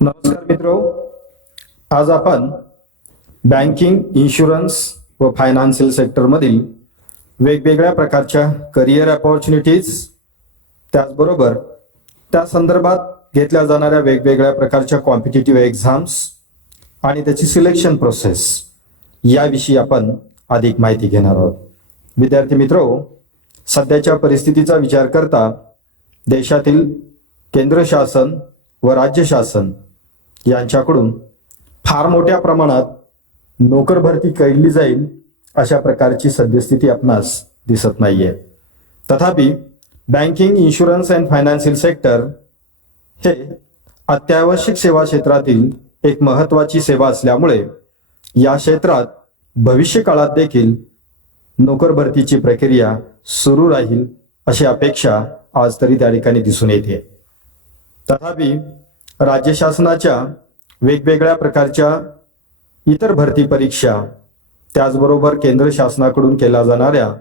नमस्कार मित्रो, आज आपण बँकिंग, इन्शुरन्स व फायनान्शियल सेक्टरमधील वेगवेगळ्या प्रकारच्या करिअर अपॉर्च्युनिटीज, त्याचबरोबर त्या संदर्भात घेतल्या जाणाऱ्या वेगवेगळ्या प्रकारच्या कॉम्पिटिटिव्ह एक्झाम्स आणि त्याची सिलेक्शन प्रोसेस याविषयी आपण अधिक माहिती घेणार आहोत. विद्यार्थी मित्रो, सध्याच्या परिस्थितीचा विचार करता देशातील केंद्र शासन व राज्य शासन यांच्याकडून फार मोठ्या प्रमाणात नोकर भरती केली जाईल अशा प्रकारची सद्यस्थिती आपणास दिसत नाहीये. तथापि banking, insurance and financial sector हे अत्यावश्यक सेवा क्षेत्रातील एक महत्त्वाची सेवा असल्यामुळे या क्षेत्रात भविष्य काळात देखील नोकर भरतीची प्रक्रिया सुरू राहील अशी अपेक्षा आज तरी त्या ठिकाणी दिसून येते. तथापि राज्य शासनाच्या वेगवेगळ्या प्रकारच्या इतर भरती परीक्षा, त्याचबरोबर केंद्र शासनाकडून केल्या जाणाऱ्या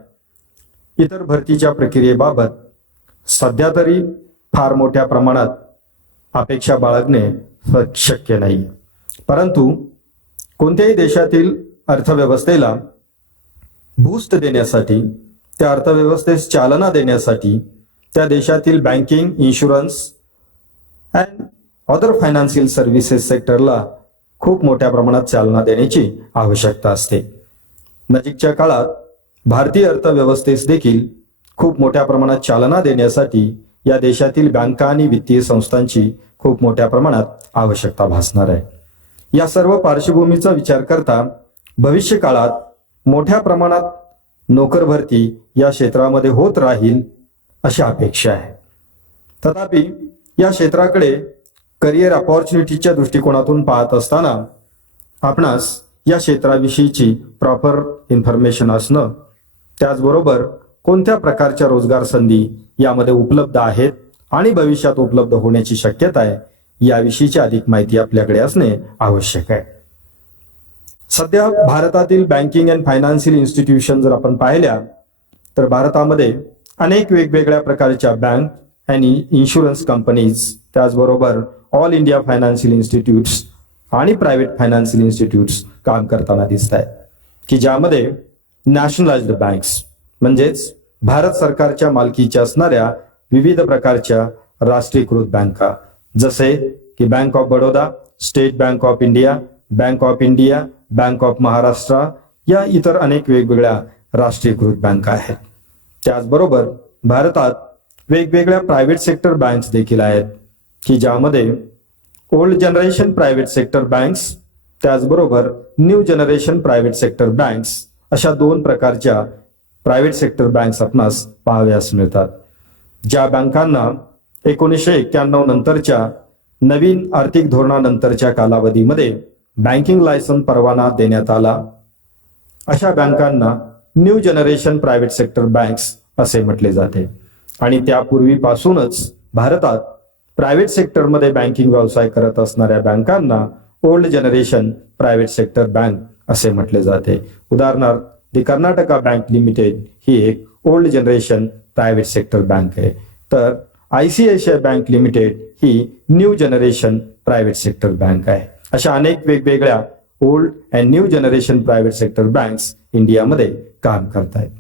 इतर भरतीच्या प्रक्रियेबाबत सध्या तरी फार मोठ्या प्रमाणात अपेक्षा बाळगणे शक्य नाही. परंतु कोणत्याही देशातील अर्थव्यवस्थेला बूस्ट देण्यासाठी, त्या अर्थव्यवस्थेस चालना देण्यासाठी त्या देशातील banking, insurance and other financial services सेक्टरला खूप मोठ्या प्रमाणात चालना देण्याची आवश्यकता असते. नजीकच्या काळात भारतीय अर्थव्यवस्थेस देखील खूप मोठ्या प्रमाणात चालना देण्यासाठी या देशातील बँका आणि वित्तीय संस्थांची खूप मोठ्या प्रमाणात आवश्यकता भासणार आहे. या सर्व पार्श्वभूमीचा विचार करता भविष्य काळात मोठ्या प्रमाणात नोकर भरती या क्षेत्रामध्ये होत राहील अशी अपेक्षा आहे. तथापि या क्षेत्राकडे करिअर अपॉर्च्युनिटीच्या दृष्टिकोनातून पाहत असताना आपणास या क्षेत्राविषयीची प्रॉपर इन्फॉर्मेशन असणं, त्याचबरोबर कोणत्या प्रकारच्या रोजगार संधी यामध्ये उपलब्ध आहेत आणि भविष्यात उपलब्ध होण्याची शक्यता आहे याविषयीची अधिक माहिती आपल्याकडे असणे आवश्यक आहे. सध्या भारतातील बँकिंग अँड फायनान्शियल इन्स्टिट्यूशन जर आपण पाहिल्या तर भारतामध्ये अनेक वेगवेगळ्या प्रकारच्या बँक आणि इन्शुरन्स कंपनीज, त्याचबरोबर ऑल इंडिया फायनान्शियल इन्स्टिट्यूट्स आणि प्रायव्हेट फायनान्शियल इन्स्टिट्यूट्स काम करताना दिसत आहेत, की ज्यामध्ये नॅशनलाइज्ड बँक्स म्हणजेच भारत सरकारच्या मालकीच्या असणाऱ्या विविध प्रकारच्या राष्ट्रीयकृत बँका, जसे की bank of Baroda, state Bank of India, bank of India, bank of Maharashtra या इतर अनेक वेगवेगळ्या राष्ट्रीयकृत बँका आहेत. त्याचबरोबर भारतात वेगवेगळ्या प्रायव्हेट सेक्टर बँक्स देखील आहेत, की ज्यामध्ये old generation private sector banks, त्याचबरोबर new generation private sector banks अशा दोन प्रकारच्या प्रायव्हेट सेक्टर बँक्स आपणास पाहाव्यास मिळतात. ज्या बँकांना 1991 नंतरच्या नवीन आर्थिक धोरणानंतरच्या कालावधीमध्ये बँकिंग लायसन परवाना देण्यात आला, अशा बँकांना new generation private sector banks असे म्हटले जाते. आणि त्यापूर्वीपासूनच भारतात प्रायव्हेट सेक्टरमध्ये बँकिंग व्यवसाय करत असणाऱ्या बँकांना old generation private sector bank असे म्हटले जाते. उदाहरणार्थ दी कर्नाटका बँक लिमिटेड ही एक old generation private sector bank आहे, तर ICICI बँक लिमिटेड ही new generation private sector bank आहे. अशा अनेक वेगवेगळ्या old and new generation private sector banks इंडियामध्ये काम करत आहेत.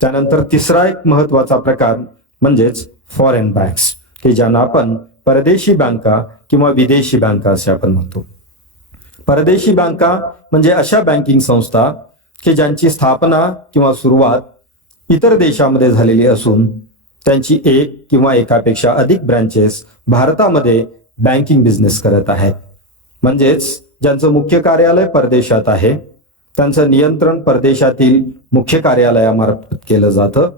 त्यानंतर तिसरा एक महत्वाचा प्रकार म्हणजेच फॉरेन बँक्स, की ज्यांना आपण परदेशी बँका किंवा विदेशी बँका असे आपण म्हणतो. परदेशी बँका म्हणजे अशा बँकिंग संस्था की ज्यांची स्थापना किंवा सुरुवात इतर देशामध्ये झालेली असून त्यांची एक किंवा एकापेक्षा अधिक ब्रँचेस भारतामध्ये बँकिंग बिझनेस करत आहेत. म्हणजेच ज्यांचं मुख्य कार्यालय परदेशात आहे, त्यांचं नियंत्रण परदेशातील मुख्य कार्यालयामार्फत केलं जातं,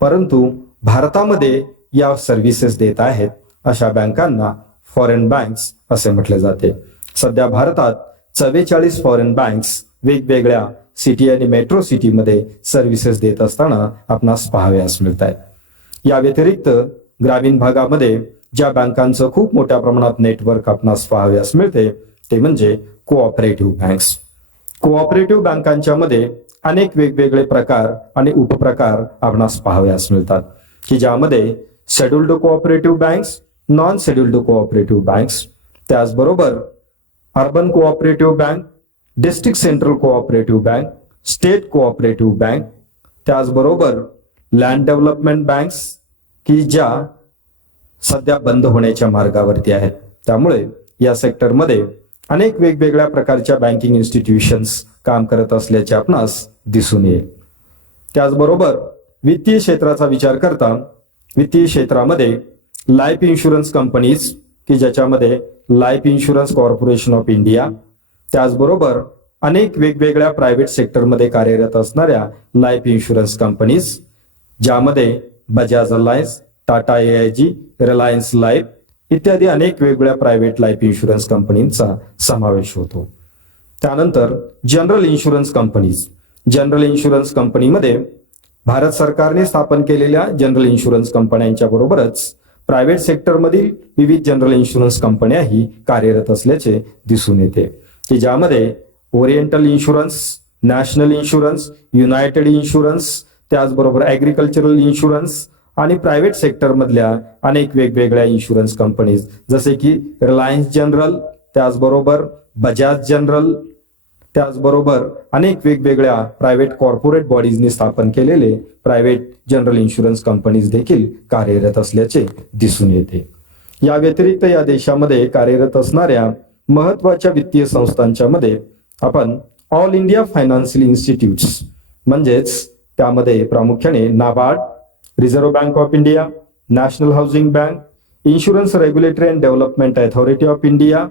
परंतु भारतामध्ये या सर्व्हिसेस देत आहेत अशा बँकांना फॉरेन बँक्स असे म्हटले जाते. सध्या भारतात 44 फॉरेन बँक्स वेगवेगळ्या सिटी आणि मेट्रो सिटीमध्ये सर्व्हिसेस देत असताना आपणास पाहाव्यास मिळत आहेत. या व्यतिरिक्त ग्रामीण भागामध्ये ज्या बँकांचं खूप मोठ्या प्रमाणात नेटवर्क आपणास पाहाव्यास मिळते ते म्हणजे कोऑपरेटिव्ह बँक्स. कोऑपरेटिव्ह बँकांच्या मध्ये अनेक वेगवेगळे प्रकार आणि उपप्रकार आपणास पाहाव्यास मिळतात, की ज्यामध्ये scheduled cooperative banks, non scheduled cooperative banks, त्याचबरोबर urban cooperative bank, district central cooperative bank, state cooperative bank, त्याचबरोबर लँड डेव्हलपमेंट बँक्स की ज्या सध्या बंद होण्याच्या मार्गावरती आहेत. त्यामुळे या सेक्टरमध्ये अनेक वेगवेगळ्या प्रकारच्या बँकिंग इन्स्टिट्यूशन्स काम करत असल्याचे आपणास दिसून येईल. त्याचबरोबर वित्तीय क्षेत्राचा विचार करता वित्तीय क्षेत्रामध्ये लाईफ इन्शुरन्स कंपनीज की ज्याच्यामध्ये life insurance corporation of India, त्याचबरोबर अनेक वेगवेगळ्या प्रायव्हेट सेक्टरमध्ये कार्यरत असणाऱ्या लाईफ इन्शुरन्स कंपनीज ज्यामध्ये Bajaj alliance, Tata AIG, Reliance life इत्यादी अनेक वेगवेगळ्या प्रायव्हेट लाईफ इन्शुरन्स कंपनींचा समावेश होतो. त्यानंतर general insurance companies. General insurance कंपनीमध्ये भारत सरकारने स्थापन केलेल्या जनरल इन्शुरन्स कंपन्यांच्या बरोबरच प्रायव्हेट सेक्टरमधील विविध जनरल इन्शुरन्स कंपन्याही कार्यरत असल्याचे दिसून येते की ज्यामध्ये oriental insurance, national insurance, United insurance, त्याचबरोबर ॲग्रिकल्चरल इन्शुरन्स आणि प्रायव्हेट सेक्टरमधल्या अनेक वेगवेगळ्या इन्शुरन्स कंपनीज जसे की रिलायन्स जनरल, त्याचबरोबर बजाज जनरल, त्याचबरोबर अनेक वेगवेगळ्या प्रायव्हेट कॉर्पोरेट बॉडीजनी स्थापन केलेले प्रायव्हेट जनरल इन्शुरन्स कंपनीज देखील कार्यरत असल्याचे दिसून येते. या व्यतिरिक्त या देशामध्ये कार्यरत असणाऱ्या महत्वाच्या वित्तीय संस्थांच्या मध्ये आपण ऑल इंडिया फायनान्शियल इन्स्टिट्यूट्स म्हणजेच त्यामध्ये प्रामुख्याने NABARD, Reserve Bank of India, National Housing Bank, Insurance Regulatory and Development Authority of India,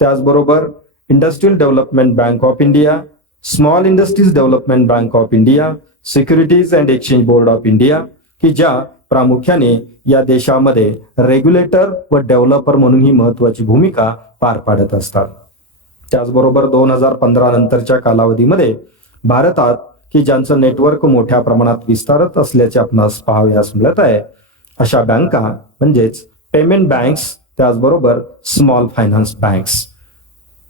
त्याचबरोबर Industrial Development Bank of India, Small Industries Development Bank of India, Securities and Exchange Board of India की ज्या प्रामुख्याने या देशामध्ये regulator व developer म्हणून ही महत्वाची भूमिका पार पाडत असतात. त्याचबरोबर 2015 नंतरच्या कालावधीमध्ये भारतात की ज्यांचं नेटवर्क मोठ्या प्रमाणात विस्तारत असल्याचे आपणास पाहावयास मिळत आहे अशा बँका म्हणजेच पेमेंट बँक्स, त्याचबरोबर स्मॉल फायनान्स बँक्स.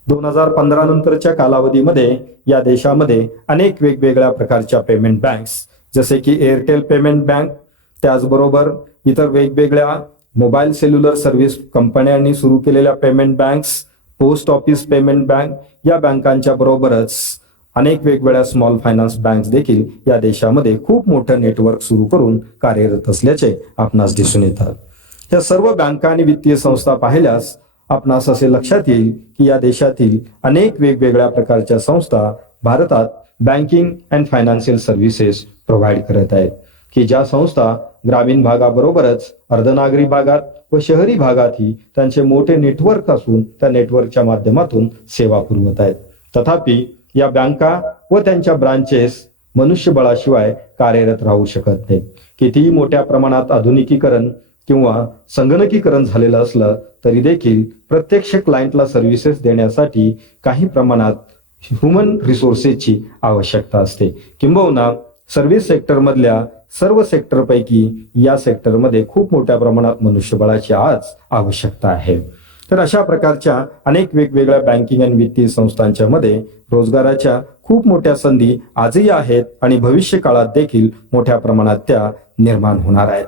2015 नंतरच्या कालावधीमध्ये या देशामध्ये अनेक वेगवेगळ्या प्रकारच्या पेमेंट बँक्स जसे की एअरटेल पेमेंट बँक, त्याचबरोबर इतर वेगवेगळ्या मोबाईल सेल्युलर सर्व्हिस कंपन्यांनी सुरू केलेल्या payment banks, post office payment bank या बँकांच्या बरोबरच अनेक वेगवेगळ्या स्मॉल फायनान्स बँक्स देखील या देशामध्ये खूप मोठं नेटवर्क सुरू करून कार्यरत असल्याचे आपणास दिसून येतात. या सर्व बँका आणि वित्तीय संस्था पाहिल्यास आपणास असे लक्षात येईल की या देशातील अनेक वेगवेगळ्या प्रकारच्या संस्था भारतात banking and financial services provide करत आहेत की ज्या संस्था ग्रामीण भागाबरोबरच अर्धनागरी भागात व शहरी भागातही त्यांचे मोठे नेटवर्क असून त्या नेटवर्कच्या माध्यमातून सेवा पुरवत आहेत. तथापि या बँका व त्यांच्या ब्रांचेस मनुष्यबळाशिवाय कार्यरत राहू शकत नाहीत. कितीही मोठ्या प्रमाणात आधुनिकीकरण किंवा संगणकीकरण झालेलं असलं तरी देखील प्रत्यक्ष क्लायंटला सर्व्हिसेस देण्यासाठी काही प्रमाणात ह्युमन रिसोर्सेसची आवश्यकता असते. किंबहुना सर्व्हिस सेक्टरमधल्या सर्व सेक्टरपैकी या सेक्टरमध्ये खूप मोठ्या प्रमाणात मनुष्यबळाची आज आवश्यकता आहे. तर अशा प्रकारच्या अनेक वेगवेगळ्या बँकिंग आणि वित्तीय संस्थांच्या मध्ये रोजगाराच्या खूप मोठ्या संधी आजही आहेत आणि भविष्य काळात देखील मोठ्या प्रमाणात त्या निर्माण होणार आहेत.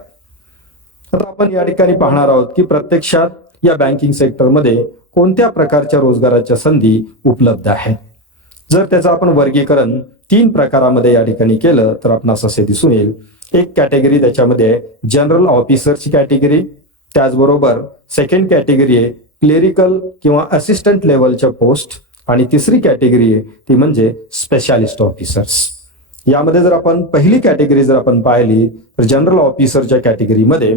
आता आपण या ठिकाणी पाहणार आहोत की प्रत्यक्षात या बँकिंग सेक्टरमध्ये कोणत्या प्रकारच्या रोजगाराच्या संधी उपलब्ध आहेत. जर त्याचं आपण वर्गीकरण 3 प्रकारामध्ये या ठिकाणी केलं तर आपणास असे दिसून येईल. एक कॅटेगरी त्याच्यामध्ये जनरल ऑफिसरची कॅटेगरी, त्याचबरोबर सेकंड कॅटेगरी आहे क्लेरिकल किंवा असिस्टंट लेवलच्या पोस्ट आणि तिसरी कॅटेगरी आहे ती म्हणजे स्पेशालिस्ट ऑफिसर्स. यामध्ये जर आपण पहिली कॅटेगरी जर आपण पाहिली तर जनरल ऑफिसरच्या कॅटेगरीमध्ये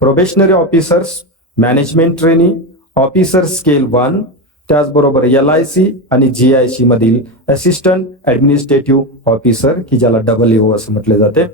probationary officers, management trainee, officer scale 1, त्याचबरोबर LIC आणि GIC मधील असिस्टंट ऍडमिनिस्ट्रेटिव्ह ऑफिसर की ज्याला AAO असं म्हटले जाते,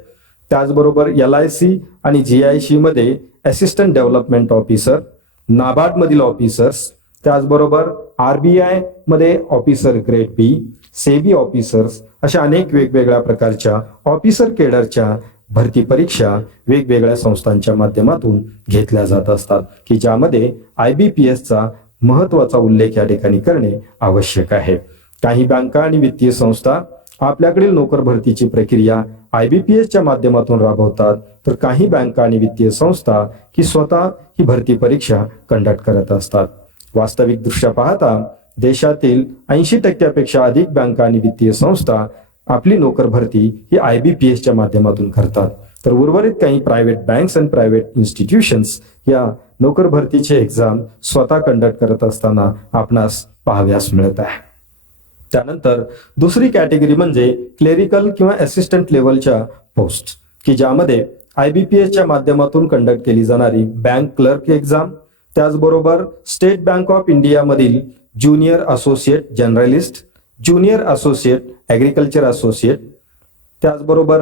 त्याचबरोबर LIC आणि GIC मध्ये असिस्टंट डेव्हलपमेंट ऑफिसर, नाबार्ड मधील ऑफिसर्स, त्याचबरोबर RBI मध्ये officer grade B, SEBI officers अशा अनेक वेगवेगळ्या प्रकारच्या ऑफिसर केडरच्या भरती परीक्षा वेगवेगळ्या संस्थांच्या माध्यमातून घेतल्या जात असतात की ज्यामध्ये IBPS चा महत्वाचा उल्लेख या ठिकाणी करणे आवश्यक आहे. काही बँका आणि वित्तीय संस्था आपल्याकडील नोकर भरतीची प्रक्रिया IBPS च्या माध्यमातून राबवतात तर काही बँका आणि वित्तीय संस्था ही स्वतः ही भरती परीक्षा कंडक्ट करत असतात. वास्तविक दृष्ट्या पाहता देशातील 80% अधिक बँका आणि वित्तीय संस्था आपली नोकर भरती ही IBPS च्या माध्यमातून करतात, तर उर्वरित काही प्रायव्हेट बँक्स आणि प्रायव्हेट इन्स्टिट्यूशन्स या नोकर भरतीचे एक्झाम स्वतः कंडक्ट करत असताना आपणास पाहाव्यास मिळत आहे. त्यानंतर दुसरी कॅटेगरी म्हणजे क्लेरिकल किंवा असिस्टंट लेवलच्या पोस्ट, की ज्यामध्ये IBPS च्या माध्यमातून कंडक्ट केली जाणारी बँक क्लर्क एक्झाम, त्याचबरोबर स्टेट बँक ऑफ इंडिया मधील junior associate journalist, junior associate agriculture associate, त्याचबरोबर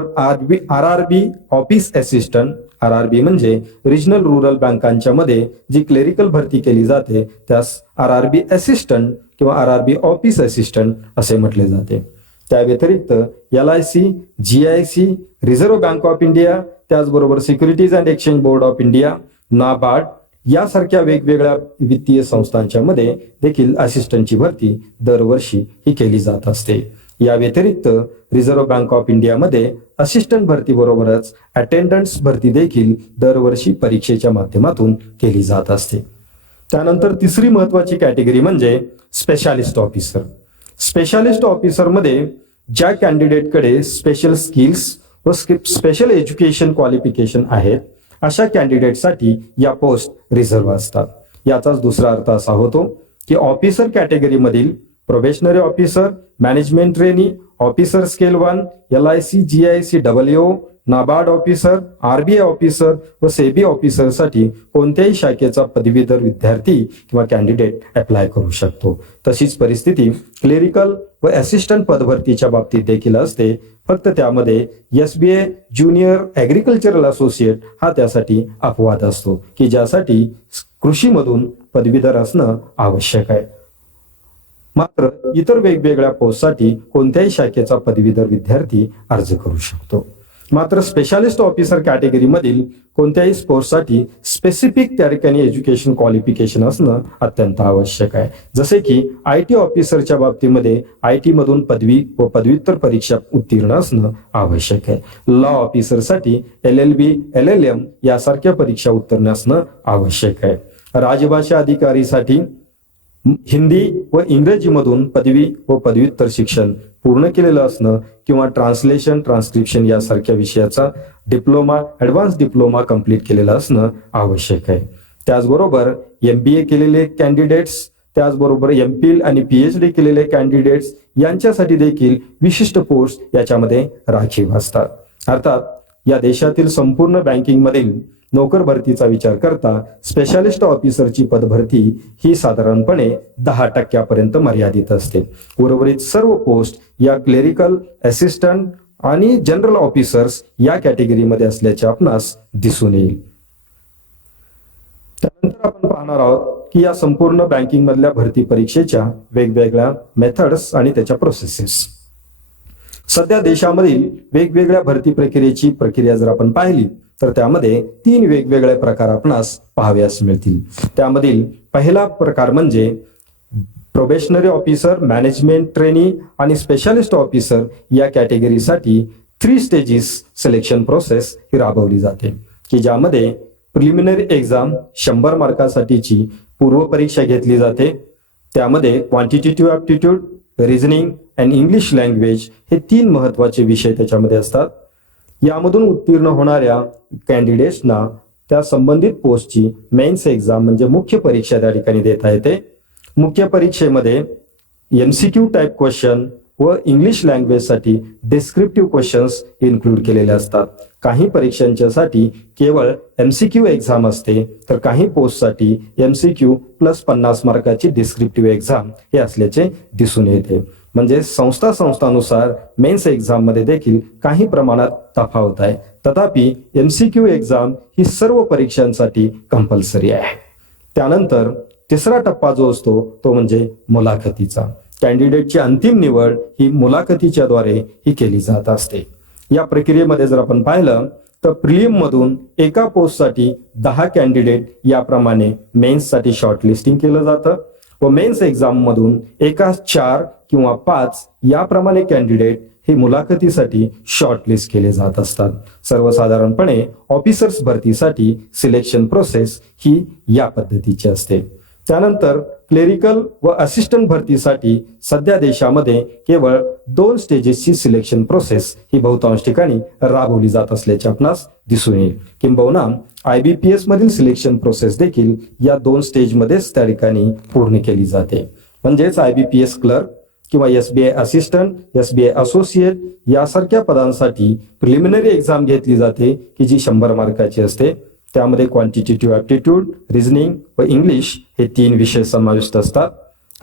RRB ऑफिस असिस्टंट, RRB म्हणजे रिजनल रुरल बँकांच्या मध्ये जी क्लेरिकल भरती केली जाते त्यास RRB असिस्टंट किंवा RRB ऑफिस असिस्टंट असे म्हटले जाते. त्या व्यतिरिक्त LIC, GIC, Reserve Bank of India, त्याचबरोबर Securities and Exchange Board of India, NABARD यासारख्या वेगवेगळ्या वित्तीय संस्थांच्या मध्ये देखील असिस्टंटची भरती दरवर्षी ही केली जात असते. या व्यतिरिक्त रिझर्व्ह बँक ऑफ इंडियामध्ये असिस्टंट भरती बरोबरच अटेंडंट्स भरती देखील दरवर्षी परीक्षेच्या माध्यमातून केली जात असते. त्यानंतर तिसरी महत्वाची कॅटेगरी म्हणजे स्पेशालिस्ट ऑफिसर. स्पेशालिस्ट ऑफिसर मध्ये ज्या कॅन्डिडेटकडे स्पेशल स्किल्स व स्पेशल एज्युकेशन क्वालिफिकेशन आहेत अशा कॅन्डिडेटसाठी या पोस्ट रिझर्व्ह असतात. याचाच दुसरा अर्थ असा होतो की ऑफिसर कॅटेगरीमधील probationary officer, management trainee, officer scale 1, LIC, GIC, WO, NABARD officer, RBI officer व सेबी ऑफिसर साठी कोणत्याही शाखेचा पदवीधर विद्यार्थी किंवा कॅन्डिडेट अप्लाय करू शकतो. तशीच परिस्थिती क्लेरिकल व असिस्टंट पदभरतीच्या बाबतीत देखील असते, फक्त त्यामध्ये SBA ज्युनियर ॲग्रिकल्चरल असोसिएट हा त्यासाठी अपवाद असतो की ज्यासाठी कृषीमधून पदवीधर असणं आवश्यक आहे. मात्र इतर वेगवेगळ्या पोस्टसाठी कोणत्याही शाखेचा पदवीधर विद्यार्थी अर्ज करू शकतो. मात्र स्पेशालिस्ट ऑफिसर कॅटेगरीमधील कोणत्याही पोस्टसाठी स्पेसिफिक त्या ठिकाणी एज्युकेशन क्वालिफिकेशन असणं अत्यंत आवश्यक आहे. जसे की IT ऑफिसरच्या बाबतीमध्ये IT मधून पदवी व पदव्युत्तर परीक्षा उत्तीर्ण असणं आवश्यक आहे. लॉ ऑफिसरसाठी LLB, LLM यासारख्या परीक्षा उत्तीर्ण असणं आवश्यक आहे. राजभाषा अधिकारीसाठी हिंदी व इंग्रजीमधून पदवी व पदव्युत्तर शिक्षण पूर्ण केलेलं असणं किंवा ट्रान्सलेशन, ट्रान्स्क्रिप्शन यासारख्या विषयाचा डिप्लोमा, ॲडव्हान्स डिप्लोमा कंप्लीट केलेला असणं आवश्यक आहे. त्याचबरोबर MBA केलेले कॅन्डिडेट्स, त्याचबरोबर MPhil आणि PhD केलेले कॅन्डिडेट्स यांच्यासाठी देखील विशिष्ट पोस्ट याच्यामध्ये राखीव असतात. अर्थात या देशातील संपूर्ण बँकिंगमधील नोकर भरतीचा विचार करता स्पेशालिस्ट ऑफिसरची पदभरती ही साधारणपणे 10% मर्यादित असते. उर्वरित सर्व पोस्ट या क्लेरिकल, असिस्टंट आणि जनरल ऑफिसर्स या कॅटेगरीमध्ये असल्याचे आपणास दिसून येईल. त्यानंतर आपण पाहणार आहोत की या संपूर्ण बँकिंग मधल्या भरती परीक्षेच्या वेगवेगळ्या मेथड्स आणि त्याच्या प्रोसेसेस. सध्या देशामधील वेगवेगळ्या भरती प्रक्रियेची प्रक्रिया जर आपण पाहिली तर त्यामध्ये 3 वेगवेगळे प्रकार आपणास पाहाव्यास मिळतील. त्यामधील पहिला प्रकार म्हणजे प्रोबेशनरी ऑफिसर, मॅनेजमेंट ट्रेनी आणि स्पेशालिस्ट ऑफिसर या कॅटेगरीसाठी 3 स्टेजेस सिलेक्शन प्रोसेस ही राबवली जाते, की ज्यामध्ये प्रिलिमिनरी एक्झाम 100 मार्कासाठीची पूर्व परीक्षा घेतली जाते. त्यामध्ये quantitative aptitude, reasoning and English language हे 3 महत्वाचे विषय त्याच्यामध्ये असतात. यामधून उत्तीर्ण होणाऱ्या कॅन्डिडेट्सना त्या संबंधित पोस्टची मेन्स एक्झाम म्हणजे मुख्य परीक्षा त्या ठिकाणी देता येते. मुख्य परीक्षेमध्ये MCQ टाईप क्वेश्चन व इंग्लिश लँग्वेजसाठी डिस्क्रिप्टिव्ह क्वेश्चन्स इन्क्लूड केलेले असतात. काही परीक्षांच्यासाठी केवळ MCQ एक्झाम असते, तर काही पोस्टसाठी MCQ प्लस 50 मार्काची डिस्क्रिप्टिव्ह एक्झाम हे असल्याचे दिसून येते. म्हणजे संस्थानुसार मेन्स एक्झाम मध्ये देखील काही प्रमाणात तफावत आहे. तथापि MCQ एक्झाम ही सर्व परीक्षांसाठी कंपल्सरी आहे. त्यानंतर तिसरा टप्पा जो असतो तो म्हणजे मुलाखतीचा. कॅन्डिडेटची अंतिम निवड ही मुलाखतीच्या द्वारे ही केली जात असते. या प्रक्रियेमध्ये जर आपण पाहिलं तर प्रिलिम मधून एका पोस्टसाठी 10 कॅन्डिडेट याप्रमाणे मेन्ससाठी शॉर्टलिस्टिंग केलं जातं व मेन्स एक्झाम मधून एका 4 किंवा 5 याप्रमाणे कॅन्डिडेट हे मुलाखतीसाठी शॉर्टलिस्ट केले जात असतात. सर्वसाधारणपणे ऑफिसर्स भरतीसाठी सिलेक्शन प्रोसेस ही या पद्धतीची असते. त्यानंतर क्लेरिकल व असिस्टंट भरतीसाठी सध्या देशामध्ये केवळ 2 स्टेजेसची सिलेक्शन प्रोसेस ही बहुतांश ठिकाणी राबवली जात असल्याचे आपणास दिसून येईल. किंबहुना IBPS मधील सिलेक्शन प्रोसेस देखील या 2 स्टेजमध्येच त्या ठिकाणी पूर्ण केली जाते. म्हणजेच IBPS क्लर्क किंवा SBI असिस्टंट, SBI असोसिएट यासारख्या पदांसाठी प्रिलिमिनरी एक्झाम घेतली जाते की जी 100 मार्काची असते. त्यामध्ये क्वांटिटेटिव्ह ॲप्टिट्यूड, रिझनिंग व इंग्लिश हे 3 विषय समाविष्ट असतात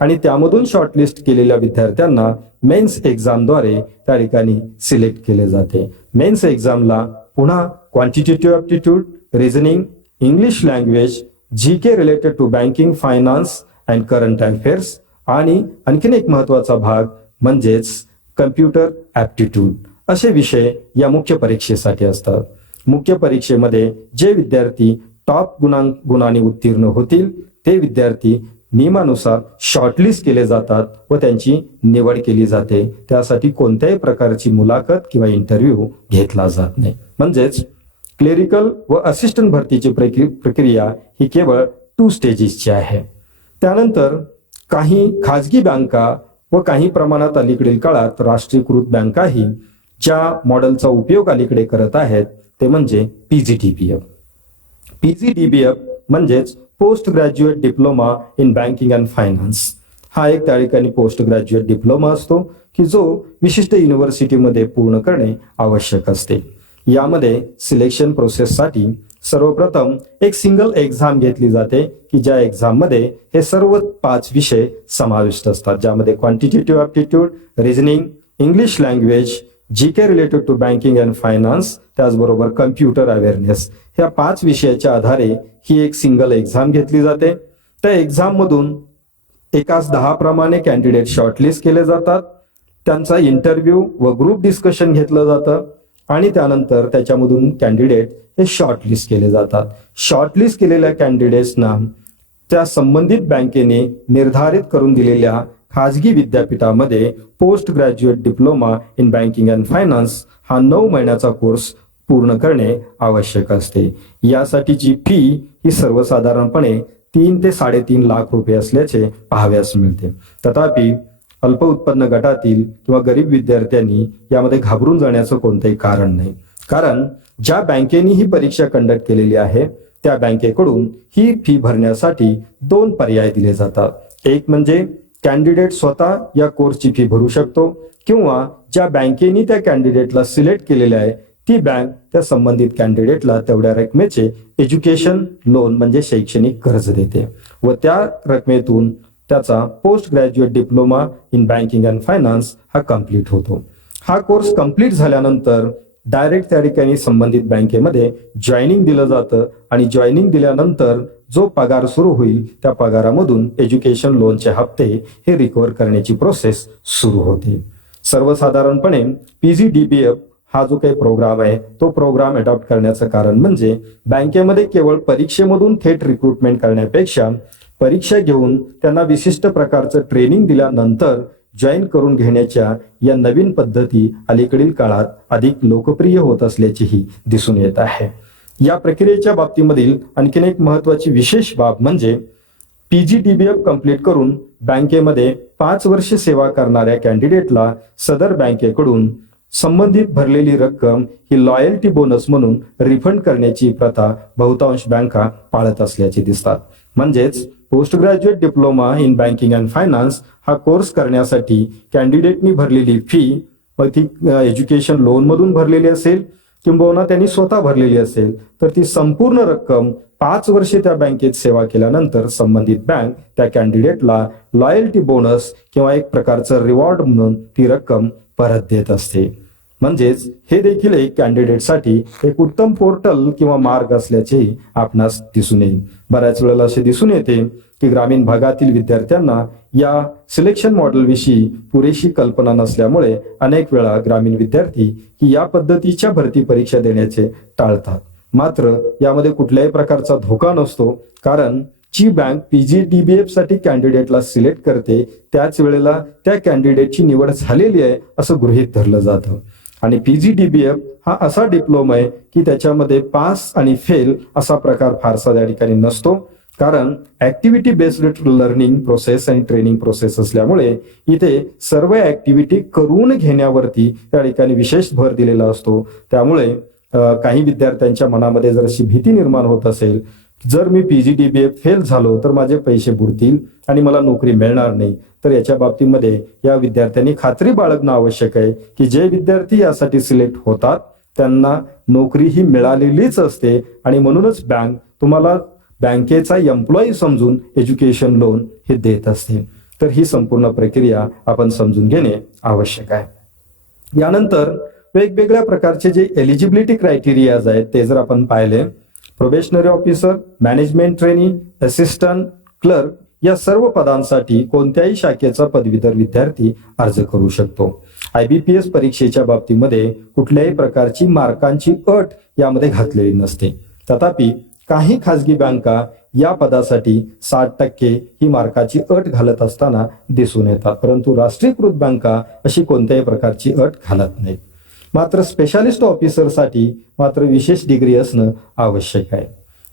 आणि त्यामधून शॉर्टलिस्ट केलेल्या विद्यार्थ्यांना मेन्स एक्झामद्वारे त्या ठिकाणी सिलेक्ट केले जाते. मेन्स एक्झामला पुन्हा quantitative aptitude, reasoning, English language, GK related to banking, finance and current affairs आणि आणखीन एक महत्वाचा भाग म्हणजेच कम्प्युटर ॲप्टिट्यूड असे विषय या मुख्य परीक्षेसाठी असतात. मुख्य परीक्षेमध्ये जे विद्यार्थी टॉप गुणांनी उत्तीर्ण होतील ते विद्यार्थी नियमानुसार शॉर्टलिस्ट केले जातात व त्यांची निवड केली जाते. त्यासाठी कोणत्याही प्रकारची मुलाखत किंवा इंटरव्ह्यू घेतला जात नाही. म्हणजेच क्लेरिकल व असिस्टंट भरतीची प्रक्रिया ही केवळ 2 स्टेजेसची आहे. त्यानंतर काही खाजगी बँका व काही प्रमाणात अलीकडील काळात राष्ट्रीयकृत बँकाही ज्या मॉडेलचा उपयोग अलीकडे करत आहेत ते म्हणजे PGDBF. PGDBF म्हणजेच post graduate diploma in banking and finance. हा एक त्या ठिकाणी पोस्ट ग्रॅज्युएट डिप्लोमा असतो की जो विशिष्ट युनिव्हर्सिटीमध्ये पूर्ण करणे आवश्यक असते. यामध्ये सिलेक्शन प्रोसेससाठी सर्वप्रथम एक सिंगल एक्झाम घेतली जाते की ज्या एक्झाम मध्ये हे सर्व 5 विषय समाविष्ट असतात, ज्यामध्ये quantitative aptitude, reasoning, English language, GK related to banking and finance, त्याचबरोबर कम्प्युटर अवेअरनेस ह्या 5 विषयाच्या आधारे ही एक सिंगल एक्झाम घेतली जाते. त्या एक्झाम मधून एकाच 10 प्रमाणे कॅन्डिडेट शॉर्टलिस्ट केले जातात. त्यांचा इंटरव्ह्यू व ग्रुप डिस्कशन घेतलं जातं आणि त्यानंतर त्याच्यामधून कॅन्डिडेट हे शॉर्टलिस्ट केले जातात. शॉर्टलिस्ट केलेल्या कॅन्डिडेट्सना त्या संबंधित बँकेने निर्धारित करून दिलेल्या खाजगी विद्यापीठामध्ये post graduate diploma in banking and finance हा 9 महिन्याचा कोर्स पूर्ण करणे आवश्यक असते. यासाठीची फी ही सर्वसाधारणपणे 3 ते 3.5 लाख रुपये असल्याचे पाहाव्यास मिळते. तथापि अल्प उत्पन्न गटातील किंवा गरीब विद्यार्थ्यांनी यामध्ये घाबरून जाण्याचं कोणतेही कारण नाही. कारण ज्या बँकेने ही परीक्षा कंडक्ट केलेली आहे त्या बँकेकडून ही फी भरण्यासाठी 2 पर्याय दिले जातात. एक म्हणजे कॅन्डिडेट स्वतः या कोर्सची फी भरू शकतो किंवा ज्या बँकेने त्या कॅन्डिडेटला सिलेक्ट केलेले आहे ती बँक त्या संबंधित कॅन्डिडेटला तेवढ्या रकमेचे एज्युकेशन लोन म्हणजे शैक्षणिक कर्ज देते व त्या रकमेतून त्याचा post graduate diploma in banking and finance हा कंप्लीट होतो. हा कोर्स कंप्लीट झाल्यानंतर डायरेक्ट त्या ठिकाणी संबंधित बँकेमध्ये जॉईनिंग दिलं जातं आणि जॉईनिंग दिल्यानंतर जो पगार सुरू होईल त्या पगारामधून एज्युकेशन लोनचे हप्ते हे रिकव्हर करण्याची प्रोसेस सुरू होते. सर्वसाधारणपणे PGDBF हा जो काही प्रोग्राम आहे तो प्रोग्राम अडॉप्ट करण्याचं कारण म्हणजे बँकेमध्ये केवळ परीक्षेमधून थेट रिक्रुटमेंट करण्यापेक्षा परीक्षा घेऊन त्यांना विशिष्ट प्रकारचं ट्रेनिंग दिल्यानंतर जॉईन करून घेण्याच्या या नवीन पद्धती अलीकडील काळात अधिक लोकप्रिय होत असल्याचेही दिसून येत आहे. या प्रक्रियेच्या बाबतीमधील आणखीन एक महत्वाची विशेष बाब म्हणजे PGDBF कंप्लीट करून बँकेमध्ये 5 वर्ष सेवा करणाऱ्या कॅन्डिडेटला सदर बँकेकडून संबंधित भरलेली रक्कम ही लॉयल्टी बोनस म्हणून रिफंड करण्याची प्रथा बहुतांश बँका पाळत असल्याचे दिसतात. म्हणजेच post graduate diploma in banking and finance हा कोर्स करण्यासाठी कॅन्डिडेटनी भरलेली फी व ती एज्युकेशन लोन मधून भरलेली असेल किंबहुना त्यांनी स्वतः भरलेली असेल तर ती संपूर्ण रक्कम 5 वर्षे त्या बँकेत सेवा केल्यानंतर संबंधित बँक त्या कॅन्डिडेटला लॉयल्टी बोनस किंवा एक प्रकारचं रिवॉर्ड म्हणून ती रक्कम परत देत असते. म्हणजेच हे देखील एक कॅन्डिडेटसाठी एक उत्तम पोर्टल किंवा मार्ग असल्याचेही आपणास दिसून येईल. बऱ्याच वेळेला असे दिसून येते की ग्रामीण भागातील विद्यार्थ्यांना या सिलेक्शन मॉडेल विषयी पुरेशी कल्पना नसल्यामुळे अनेक वेळा ग्रामीण विद्यार्थी की या पद्धतीच्या भरती परीक्षा देण्याचे टाळतात. मात्र यामध्ये कुठल्याही प्रकारचा धोका नसतो कारण जी बँक PGDBF साठी कॅन्डिडेटला सिलेक्ट करते त्याच वेळेला त्या कॅन्डिडेटची निवड झालेली आहे असं गृहीत धरलं जातं. आणि PGDBF हा असा डिप्लोमा आहे की त्याच्यामध्ये पास आणि फेल असा प्रकार फारसा त्या ठिकाणी नसतो. कारण ऍक्टिव्हिटी बेस्ड लर्निंग प्रोसेस आणि ट्रेनिंग प्रोसेस असल्यामुळे इथे सर्व ऍक्टिव्हिटी करून घेण्यावरती त्या ठिकाणी विशेष भर दिलेला असतो. त्यामुळे काही विद्यार्थ्यांच्या मनामध्ये जर अशी भीती निर्माण होत असेल, जर मी PGDBA फेल झालो तर माझे पैसे बुडतील आणि मला नोकरी मिळणार नाही, तर याच्या बाबतीमध्ये या विद्यार्थ्यांनी खात्री बाळगणं आवश्यक आहे की जे विद्यार्थी यासाठी सिलेक्ट होतात त्यांना नोकरी ही मिळालेलीच असते आणि म्हणूनच बँक तुम्हाला बँकेचा एम्प्लॉई समजून एज्युकेशन लोन हे देत असते. तर ही संपूर्ण प्रक्रिया आपण समजून घेणे आवश्यक आहे. यानंतर वेगवेगळ्या प्रकारचे जे एलिजिबिलिटी क्रायटेरियाज आहेत ते जर आपण पाहिले, probationary officer, management trainee, assistant, clerk या सर्व पदांसाठी कोणत्याही शाखेचा पदवीधर विद्यार्थी अर्ज करू शकतो. IBPS परीक्षेच्या बाबतीमध्ये कुठल्याही प्रकारची मार्कांची अट यामध्ये घातलेली नसते. तथापि काही खाजगी बँका या पदासाठी 60% ही मार्काची अट घालत असताना दिसून येतात, परंतु राष्ट्रीयकृत बँका अशी कोणत्याही प्रकारची अट घालत नाहीत. मात्र स्पेशालिस्ट ऑफिसरसाठी मात्र विशेष डिग्री असणं आवश्यक आहे.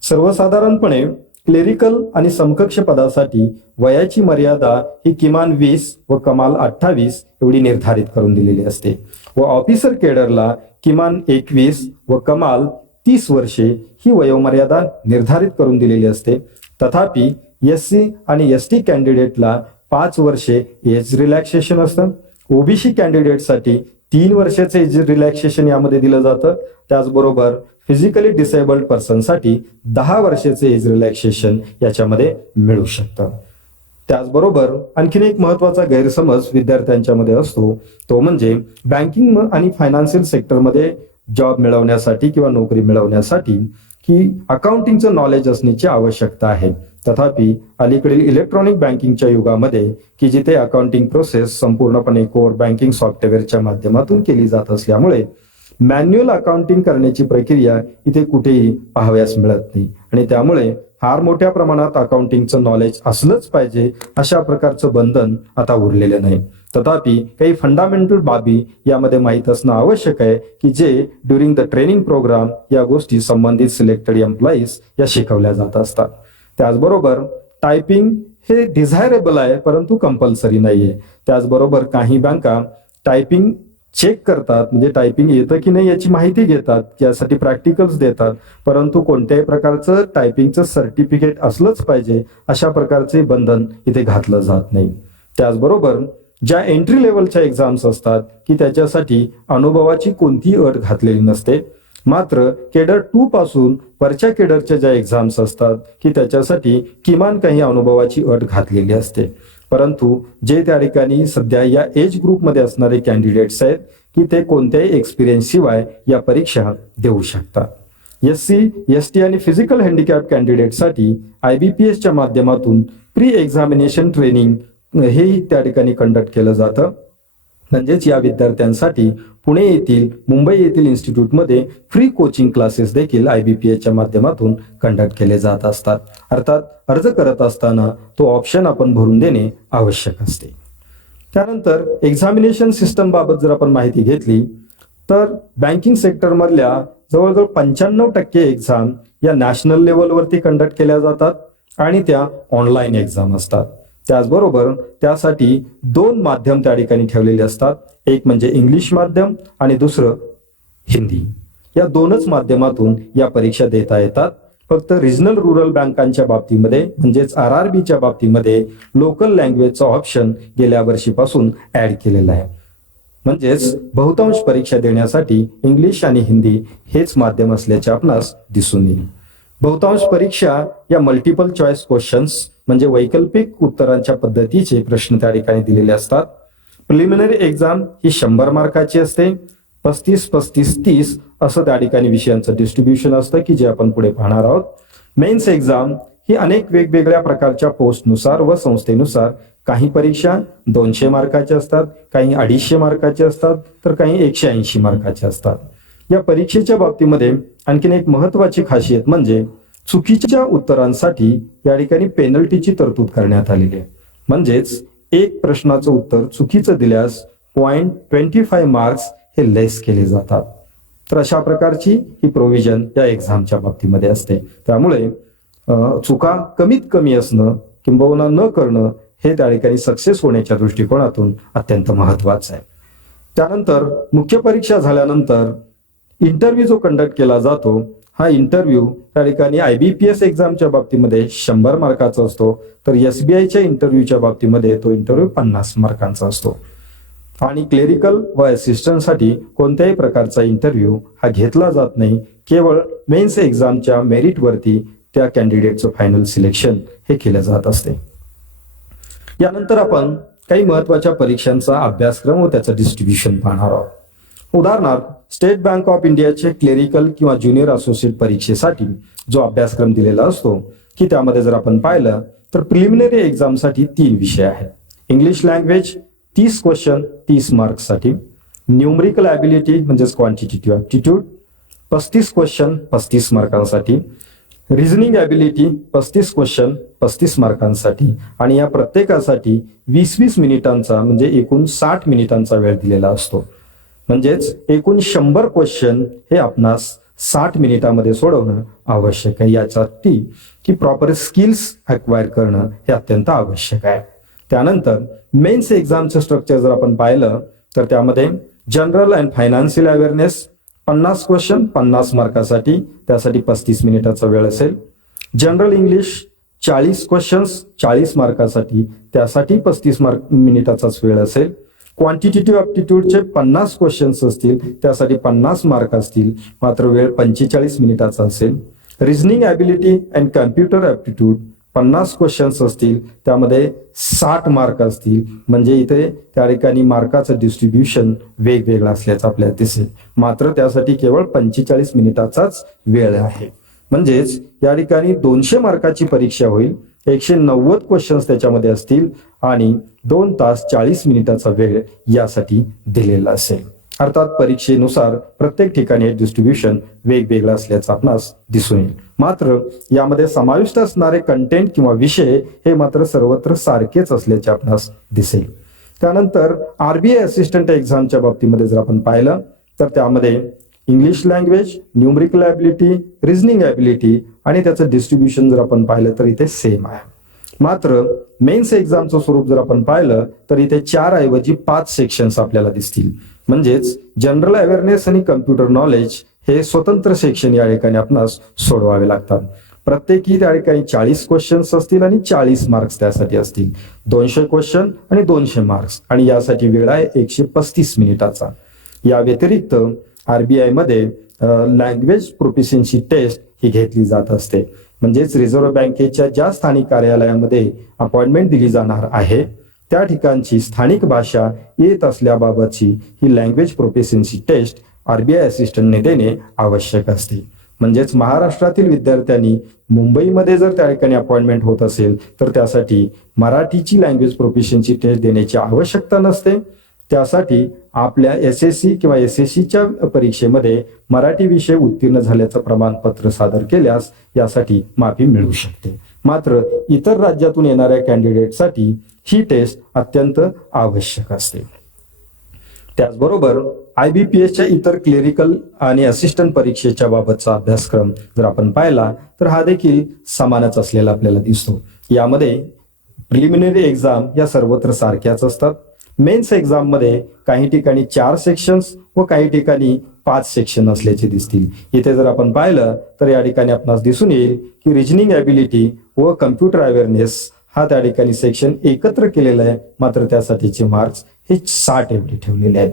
सर्वसाधारणपणे क्लेरिकल आणि समकक्ष पदासाठी वयाची मर्यादा ही किमान 20 व कमाल 28 एवढी निर्धारित करून दिलेली असते व ऑफिसर केडरला किमान 21 व कमाल 30 वर्षे ही वयोमर्यादा निर्धारित करून दिलेली असते. तथापि SC आणि ST कॅन्डिडेटला 5 वर्षे एज रिलॅक्सेशन असतं. OBC कॅन्डिडेटसाठी 3 वर्षाचे एज रिलॅक्सेशन यामध्ये दिलं जातं. त्याचबरोबर फिजिकली डिसेबल्ड पर्सनसाठी 10 वर्षाचे एज रिलॅक्सेशन याच्यामध्ये मिळू शकतं. त्याचबरोबर आणखीन एक महत्वाचा गैरसमज विद्यार्थ्यांच्या मध्ये असतो, तो म्हणजे बँकिंग आणि फायनान्शियल सेक्टरमध्ये जॉब मिळवण्यासाठी किंवा नोकरी मिळवण्यासाठी की अकाउंटिंगचं नॉलेज असण्याची आवश्यकता आहे. तथापि अलीकडील इलेक्ट्रॉनिक बँकिंगच्या युगामध्ये की जिथे अकाउंटिंग प्रोसेस संपूर्णपणे कोर बँकिंग सॉफ्टवेअरच्या माध्यमातून केली जात असल्यामुळे मॅन्युअल अकाउंटिंग करण्याची प्रक्रिया इथे कुठेही पाहाव्यास मिळत नाही आणि त्यामुळे फार मोठ्या प्रमाणात अकाउंटिंगचं नॉलेज असलंच पाहिजे अशा प्रकारचं बंधन आता उरलेलं नाही. तथापि काही फंडामेंटल बाबी यामध्ये माहीत असणं आवश्यक आहे की जे ड्युरिंग द ट्रेनिंग प्रोग्राम या गोष्टी संबंधित सिलेक्टेड एम्प्लॉईज या शिकवल्या जात असतात. त्याचबरोबर टायपिंग हे डिझायरेबल आहे परंतु कंपल्सरी नाहीये. त्याचबरोबर काही बँका टायपिंग चेक करतात, म्हणजे टायपिंग येतं की नाही याची माहिती घेतात, यासाठी प्रॅक्टिकल्स देतात, परंतु कोणत्याही प्रकारचं टायपिंगचं सर्टिफिकेट असलंच पाहिजे अशा प्रकारचे बंधन इथे घातलं जात नाही. त्याचबरोबर ज्या एंट्री लेवलच्या एक्झाम्स असतात की त्याच्यासाठी अनुभवाची कोणतीही अट घातलेली नसते. मात्र केडर 2 पासून वरच्या केडरच्या ज्या एक्झाम्स असतात की त्याच्यासाठी किमान काही अनुभवाची अट घातलेली असते. परंतु जे त्या ठिकाणी सध्या या एज ग्रुपमध्ये असणारे कॅन्डिडेट्स आहेत की ते कोणत्याही एक्सपिरियन्स शिवाय या परीक्षा देऊ शकतात. SC, ST आणि फिजिकल हँडिकॅप कॅन्डिडेटसाठी IBPS च्या माध्यमातून प्री एक्झामिनेशन ट्रेनिंग हे त्या ठिकाणी कंडक्ट केलं जातं. म्हणजेच या विद्यार्थ्यांसाठी पुणे येथील, मुंबई येथील इन्स्टिट्यूटमध्ये फ्री कोचिंग क्लासेस देखील IBPS च्या माध्यमातून कंडक्ट केले जात असतात. अर्थात अर्ज करत असताना तो ऑप्शन आपण भरून देणे आवश्यक असते. त्यानंतर एक्झामिनेशन सिस्टम बाबत जर आपण माहिती घेतली तर बँकिंग सेक्टरमधल्या जवळजवळ 95% एक्झाम या नॅशनल लेवलवरती कंडक्ट केल्या जातात आणि त्या ऑनलाईन एक्झाम असतात. त्याचबरोबर त्यासाठी 2 माध्यम त्या ठिकाणी ठेवलेले असतात, एक म्हणजे इंग्लिश माध्यम आणि दुसरं हिंदी. या 2च माध्यमातून या परीक्षा देता येतात. फक्त रिजनल रुरल बँकांच्या बाबतीमध्ये म्हणजेच RRBच्या बाबतीमध्ये लोकल लँग्वेजचा ऑप्शन गेल्या वर्षीपासून ऍड केलेला आहे. म्हणजेच बहुतांश परीक्षा देण्यासाठी इंग्लिश आणि हिंदी हेच माध्यम असल्याचे आपणास दिसून येईल. बहुतांश परीक्षा या मल्टिपल चॉईस क्वेश्चन्स म्हणजे वैकल्पिक उत्तरांच्या पद्धतीचे प्रश्न त्या ठिकाणी दिलेले असतात. प्रिलिमिनरी एक्झाम ही 100 मार्काची असते. 35-35-30 असं त्या ठिकाणी विषयांचं डिस्ट्रीब्युशन असतं की जे आपण पुढे पाहणार आहोत. मेन्स एक्झाम ही अनेक वेगवेगळ्या प्रकारच्या पोस्टनुसार व संस्थेनुसार काही परीक्षा 200 मार्काच्या असतात, काही 250 मार्काच्या असतात, तर काही 180 मार्काच्या असतात. या परीक्षेच्या बाबतीमध्ये आणखीन एक महत्वाची खासियत म्हणजे चुकीच्या उत्तरांसाठी या ठिकाणी पेनल्टीची तरतूद करण्यात आलेली आहे. म्हणजेच एक प्रश्नाचं उत्तर चुकीचं दिल्यास 0.25 मार्क्स हे लेस केले जातात. तर अशा प्रकारची ही प्रोव्हिजन या एक्झामच्या बाबतीमध्ये असते. त्यामुळे चुका कमीत कमी असणं किंबहुना न करणं हे त्या ठिकाणी सक्सेस होण्याच्या दृष्टिकोनातून अत्यंत महत्वाचं आहे. त्यानंतर मुख्य परीक्षा झाल्यानंतर इंटरव्ह्यू जो कंडक्ट केला जातो, हा इंटरव्ह्यू त्या ठिकाणी IBPS एक्झामच्या बाबतीमध्ये 100 मार्काचा असतो, तर SBIच्या इंटरव्ह्यूच्या बाबतीमध्ये तो इंटरव्ह्यू 50 मार्कांचा असतो. आणि क्लेरिकल व असिस्टंटसाठी कोणत्याही प्रकारचा इंटरव्ह्यू हा घेतला जात नाही. केवळ मेन्स एक्झामच्या मेरिटवरती त्या कॅन्डिडेटचं फायनल सिलेक्शन हे केलं जात असते. यानंतर आपण काही महत्वाच्या परीक्षांचा अभ्यासक्रम व त्याचं डिस्ट्रीब्युशन पाहणार आहोत. उदाहरणार्थ स्टेट बँक ऑफ इंडियाचे क्लेरिकल किंवा ज्युनियर असोसिएट परीक्षेसाठी जो अभ्यासक्रम दिलेला असतो की त्यामध्ये जर आपण पाहिलं तर प्रिलिमिनरी एक्झामसाठी 3 विषय आहेत. इंग्लिश लँग्वेज 30 क्वेश्चन 30 मार्क्ससाठी, न्यूमरिकल ॲबिलिटी म्हणजेच क्वांटिटेटिव्ह ॲप्टिट्यूड 35 क्वेश्चन 35 मार्कांसाठी, रिझनिंग ॲबिलिटी 35 क्वेश्चन 35 मार्कांसाठी आणि या प्रत्येकासाठी 20-20 मिनिटांचा म्हणजे एकूण 60 मिनिटांचा वेळ दिलेला असतो. म्हणजेच एकूण 100 क्वेश्चन हे आपणास 60 मिनिटांमध्ये सोडवणं आवश्यक आहे. यासाठी की प्रॉपर स्किल्स अक्वायर करणं हे अत्यंत आवश्यक आहे. त्यानंतर मेन्स एक्झामचं स्ट्रक्चर जर आपण पाहिलं तर त्यामध्ये general and financial awareness 50 question 50 मार्कासाठी, त्यासाठी 35 मिनिटाचा वेळ असेल. जनरल इंग्लिश 40 क्वेश्चन्स 40 मार्कासाठी, त्यासाठी 35 मिनिटाचाच वेळ असेल. क्वांटिटेटिव्ह ॲप्टिट्यूडचे 50 क्वेश्चन्स असतील, त्यासाठी 50 मार्क असतील, मात्र वेळ 45 मिनिटाचा असेल. Reasoning ability and computer aptitude 50 questions असतील, त्यामध्ये 60 मार्क असतील. म्हणजे इथे त्या ठिकाणी मार्काचं डिस्ट्रीब्युशन वेगवेगळं असल्याचं आपल्याला दिसेल, मात्र त्यासाठी केवळ 45 मिनिटाचाच वेळ आहे. म्हणजेच या ठिकाणी 200 मार्काची परीक्षा होईल, 190 क्वेश्चन्स त्याच्यामध्ये असतील आणि 2 तास 40 मिनिटाचा वेळ यासाठी दिलेला असेल. अर्थात परीक्षेनुसार प्रत्येक ठिकाणी डिस्ट्रीब्युशन वेगवेगळं असल्याचं आपणास दिसून येईल, मात्र यामध्ये समाविष्ट असणारे कंटेंट किंवा विषय हे मात्र सर्वत्र सारखेच असल्याचे आपणास दिसेल. त्यानंतर RBI असिस्टंट एक्झामच्या बाबतीमध्ये जर आपण पाहिलं तर त्यामध्ये English language, numerical ability, reasoning ability आणि त्याचं डिस्ट्रीब्युशन जर आपण पाहिलं तर इथे सेम आहे. मात्र मेन्स एक्झामचं स्वरूप जर आपण पाहिलं तर इथे 4 ऐवजी 5 सेक्शन्स आपल्याला दिसतील. म्हणजेच जनरल अवेअरनेस आणि कम्प्युटर नॉलेज हे स्वतंत्र सेक्शन या ठिकाणी आपणास सोडवावे लागतात. प्रत्येकी त्या ठिकाणी 40 क्वेश्चन्स असतील आणि 40 मार्क्स त्यासाठी असतील. 200 क्वेश्चन आणि 200 मार्क्स आणि यासाठी वेळ आहे 135 मिनिटाचा. या व्यतिरिक्त RBI मध्ये लँग्वेज प्रोफिशियन्सी टेस्ट ही घेतली जात असते. म्हणजेच रिझर्व्ह बँकेच्या ज्या स्थानिक कार्यालयामध्ये अपॉइंटमेंट दिली जाणार आहे त्या ठिकाणची स्थानिक भाषा येत असल्याबाबतची ही लँग्वेज प्रोफिशियन्सी टेस्ट RBI असिस्टंटने देणे आवश्यक असते. म्हणजेच महाराष्ट्रातील विद्यार्थ्यांनी मुंबईमध्ये जर त्या ठिकाणी अपॉइंटमेंट होत असेल तर त्यासाठी मराठीची लँग्वेज प्रोफिशियन्सी टेस्ट देण्याची आवश्यकता नसते. त्यासाठी आपल्या SSC किंवा SSCच्या परीक्षेमध्ये मराठी विषय उत्तीर्ण झाल्याचं प्रमाणपत्र सादर केल्यास यासाठी माफी मिळू शकते. मात्र इतर राज्यातून येणाऱ्या कॅन्डिडेटसाठी ही टेस्ट अत्यंत आवश्यक असते. त्याचबरोबर IBPSच्या इतर क्लेरिकल आणि असिस्टंट परीक्षेच्या बाबतचा अभ्यासक्रम जर आपण पाहिला तर हा देखील समानच असलेला आपल्याला दिसतो. यामध्ये प्रिलिमिनरी एक्झाम या सर्वत्र सारख्याच असतात. मेन्स एक्झाम मध्ये काही ठिकाणी 4 सेक्शन्स व काही ठिकाणी 5 सेक्शन असल्याचे दिसतील. इथे जर आपण पाहिलं तर या ठिकाणी आपणास दिसून येईल की रिजनिंग ॲबिलिटी व कम्प्युटर अवेअरनेस हा त्या ठिकाणी सेक्शन एकत्र केलेला आहे, मात्र त्यासाठीचे मार्क्स हे 60 एवढे ठेवलेले आहेत.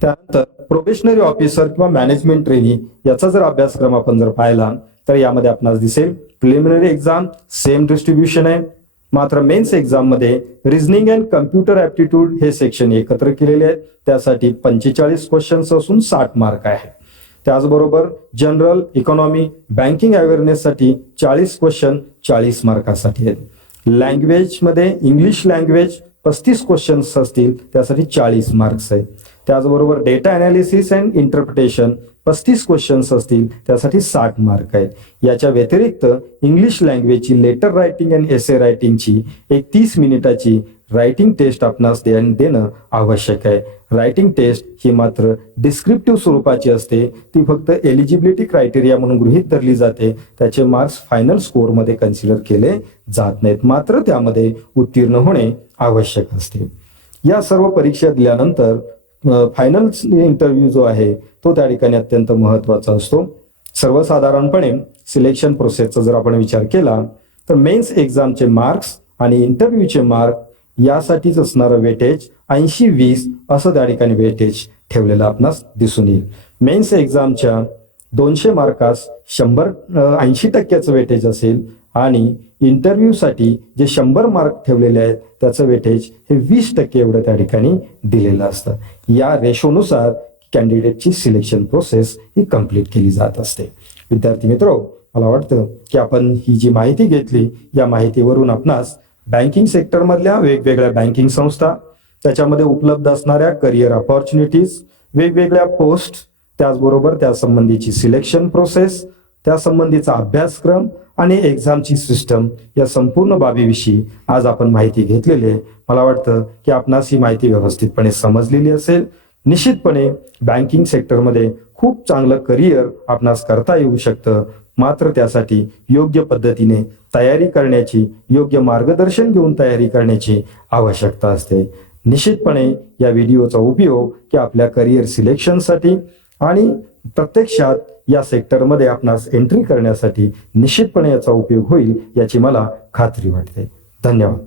त्यानंतर प्रोबेशनरी ऑफिसर किंवा मॅनेजमेंट ट्रेनी याचा जर अभ्यासक्रम आपण जर पाहिला तर यामध्ये आपणास दिसेल प्रिलिमिनरी एक्झाम सेम डिस्ट्रीब्युशन आहे, मात्र मेन्स एक्झाम मध्ये रिझनिंग अँड कम्प्युटर ॲप्टिट्यूड हे सेक्शन एकत्र केलेले आहेत. त्यासाठी 45 क्वेश्चन्स असून 60 मार्क आहे. त्याचबरोबर जनरल, इकॉनॉमी, बँकिंग अवेअरनेस साठी 40 क्वेश्चन 40 मार्कासाठी आहेत. लँग्वेज मध्ये इंग्लिश लँग्वेज 35 क्वेश्चन्स असतील, त्यासाठी 40 मार्क्स आहेत. त्याचबरोबर data analysis and interpretation 35 questions असतील, त्यासाठी 60 मार्क आहेत. याच्या व्यतिरिक्त इंग्लिश लँग्वेजची लेटर रायटिंग अँड एसे रायटिंगची एक 30 मिनिटाची रायटिंग टेस्ट आपणास देणं आवश्यक आहे. रायटिंग टेस्ट ही मात्र डिस्क्रिप्टिव्ह स्वरूपाची असते. ती फक्त एलिजिबिलिटी क्रायटेरिया म्हणून गृहीत धरली जाते. त्याचे मार्क्स फायनल स्कोअरमध्ये कन्सिडर केले जात नाहीत, मात्र त्यामध्ये उत्तीर्ण होणे आवश्यक असते. या सर्व परीक्षा दिल्यानंतर फायनल इंटरव्ह्यू जो आहे तो त्या ठिकाणी अत्यंत महत्त्वाचा असतो. सर्वसाधारणपणे सिलेक्शन प्रोसेसचा जर आपण विचार केला तर मेन्स एक्झामचे मार्क्स आणि इंटरव्ह्यूचे मार्क यासाठीच असणारं वेटेज 80-20 असं त्या ठिकाणी वेटेज ठेवलेलं आपणास दिसून येईल. मेन्स एक्झामच्या 200 मार्कास 80% वेटेज असेल आणि इंटरव्ह्यूसाठी जे 100 मार्क ठेवलेले आहेत त्याचं वेटेज हे 20% एवढं त्या ठिकाणी दिलेलं असतं. या रेशोनुसार कॅन्डिडेटची सिलेक्शन प्रोसेस ही कंप्लीट केली जात असते. विद्यार्थी मित्रो, मला वाटतं की आपण ही जी माहिती घेतली या माहितीवरून आपणास बँकिंग सेक्टरमधल्या वेगवेगळ्या बँकिंग संस्था, त्याच्यामध्ये उपलब्ध असणाऱ्या करिअर अपॉर्च्युनिटीज, वेगवेगळ्या पोस्ट, त्याचबरोबर त्यासंबंधीची सिलेक्शन प्रोसेस, त्यासंबंधीचा अभ्यासक्रम आणि एक्झामची सिस्टम या संपूर्ण बाबीविषयी आज आपण माहिती घेतलेली आहे. मला वाटतं की आपणास ही माहिती व्यवस्थितपणे समजलेली असेल. निश्चितपणे बँकिंग सेक्टरमध्ये खूप चांगलं करिअर आपणास करता येऊ शकतं, मात्र त्यासाठी योग्य पद्धतीने तयारी करण्याची, योग्य मार्गदर्शन घेऊन तयारी करण्याची आवश्यकता असते. निश्चितपणे या व्हिडिओचा उपयोग की आपल्या करिअर सिलेक्शनसाठी आणि प्रत्यक्षात या सेक्टरमध्ये आपणास एंट्री करण्यासाठी निश्चितपणे याचा उपयोग होईल याची मला खात्री वाटते. धन्यवाद.